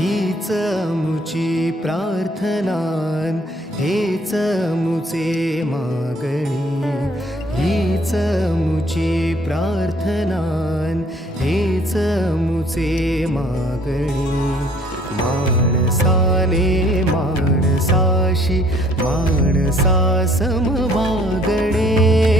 हीच मुची प्रार्थनान हेच मुचे मागणी. हीच मुची प्रार्थनान हेच मुचे मागणी. माणसाने माणसाशी माणसासम वागणे.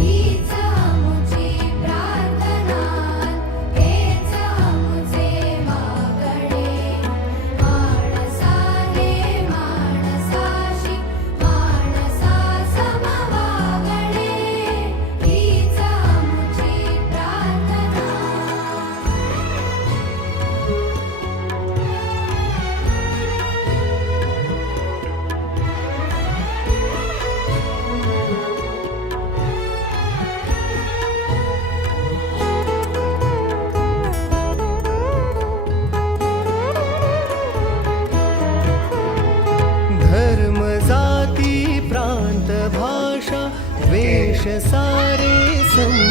वेषसारे स